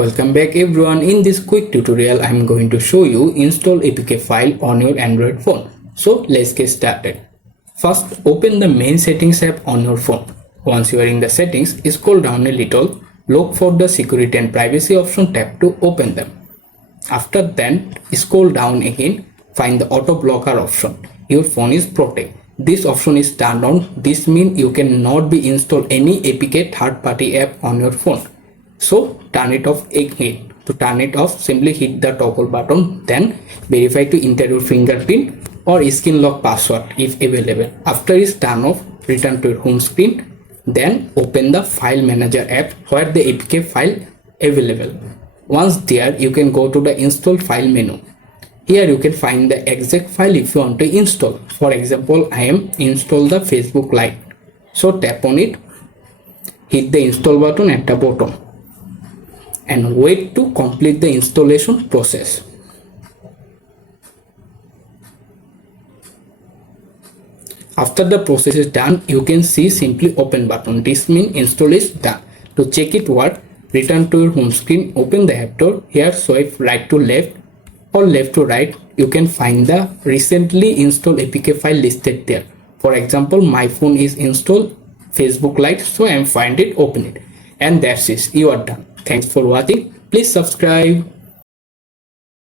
Welcome back everyone. In this quick tutorial I am going to show you install APK file on your Android phone. So let's get started. First, open the main settings app on your phone. Once you are in the settings, scroll down a little, look for the security and privacy option tab to open them. After that, scroll down again, find the auto blocker option. Your phone is protected. This option is turned on. This means you cannot be install any APK third-party app on your phone. So turn it off again. To turn it off, simply hit the toggle button, then verify to enter your fingerprint or skin lock password if available. After it's turned off, return to your home screen, then open the file manager app where the APK file available. Once there, you can go to the install file menu. Here you can find the exact file if you want to install. For example, I am install the Facebook Lite. So tap on it, hit the install button at the bottom, and wait to complete the installation process. After the process is done, you can see simply open button. This means install is done. To check it work, return to your home screen, open the app store. Here swipe right to left or left to right. You can find the recently installed APK file listed there. For example, my phone is installed Facebook Lite, so I am find it, open it, and that's it. You are done. Thanks for watching. Please subscribe.